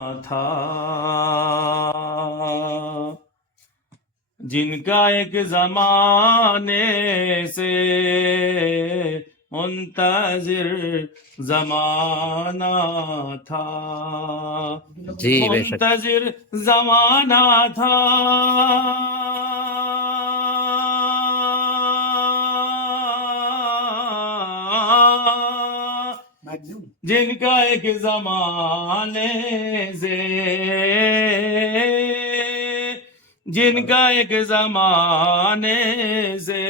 تھا جن کا ایک زمانے سے منتظر زمانہ تھا، جی بے شک منتظر زمانہ تھا، جن کا ایک زمانے سے، جن کا ایک زمانے سے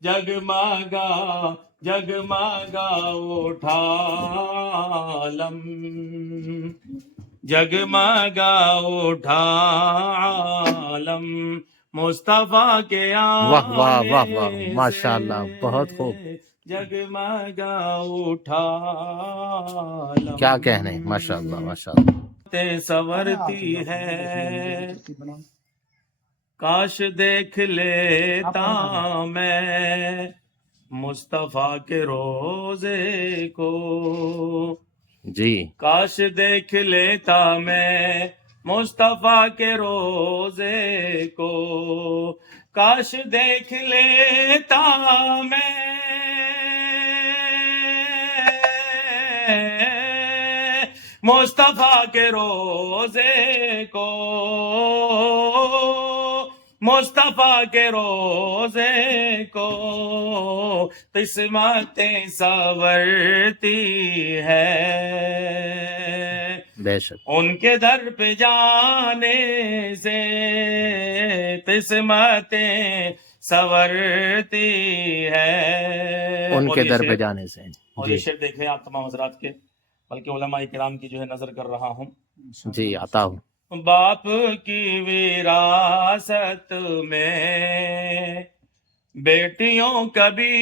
جگمگا جگمگا اٹھا عالم، جگمگا اٹھا عالم، مصطفیٰ کے واہ واہ واہ واہ آنے ماشاء اللہ، بہت خوب، سے جگمگا اٹھا عالم، کیا کہنے، ماشاء اللہ ماشاء اللہ۔ سورتی ہے کاش دیکھ لیتا میں مصطفیٰ کے روزے کو، جی کاش دیکھ لیتا میں مصطفیٰ کے روزے کو، کاش دیکھ لیتا میں مصطفیٰ کے روزے کو، مصطفیٰ کے روزے کو، قسمتیں سنورتی ہے بے شک، ان کے در پہ جانے سے، قسمتیں سنورتی ہے۔ ان اور کے یہ در شعر- پہ جانے سے، اور جی یہ شعر دیکھیں آپ تمام حضرات کے، بلکہ علماء کرام کی جو ہے نظر کر رہا ہوں۔ جی عطا ہوں، باپ کی وراثت میں بیٹیوں کا بھی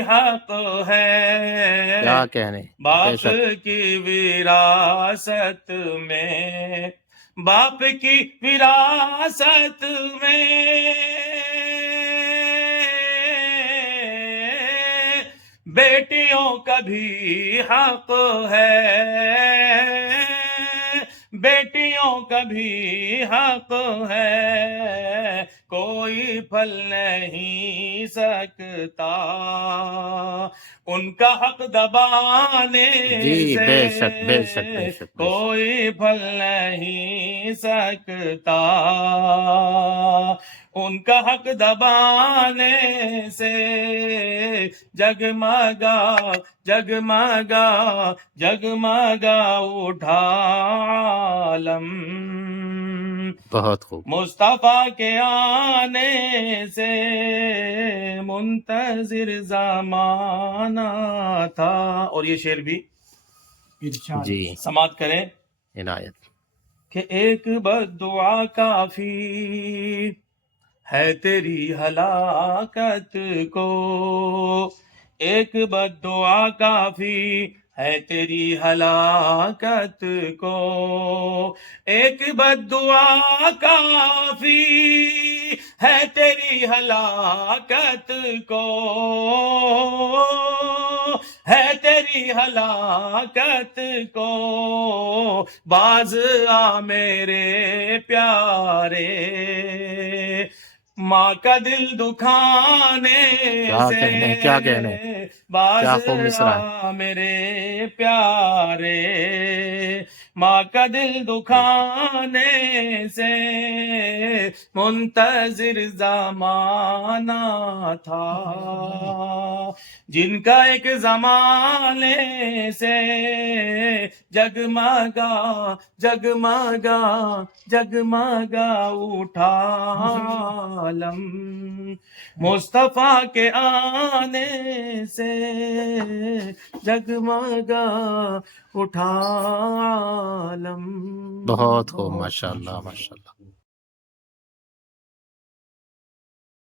حق ہے، کیا کہنے، بے باپ شک، کی وراثت میں، باپ کی وراثت میں بیٹیوں کا بھی حق ہے، بیٹیوں کا بھی حق ہے، کوئی پھل نہیں سکتا ان کا حق دبانے جی سے، بے شک بے شک بے شک بے شک، کوئی پھل نہیں سکتا ان کا حق دبانے سے، جگمگا جگمگا جگمگا اٹھا عالم، بہت خوب، مصطفیٰ کے آنے سے منتظر زمانہ تھا۔ اور یہ شعر بھی جی سماعت کریں عنایت، کہ ایک بد دعا کافی ہے تیری ہلاکت کو، ایک بد دعا کافی ہے تیری ہلاکت کو، ایک بد دعا کافی ہے تیری ہلاکت کو، ہے تیری ہلاکت کو، باز آ میرے پیارے ماں کا دل دکھانے کیا سے، کہنے، کیا کہنے، باز کیا خوب مصرع ہے، آ میرے پیارے ماں کا دل دکھانے سے، منتظر زمانہ تھا جن کا ایک زمانے سے جگمگا جگمگا جگمگا اٹھا عالم، مصطفیٰ کے آنے سے جگمگا اٹھا عالم۔ بہت خوب، ماشاء اللہ ماشاء اللہ۔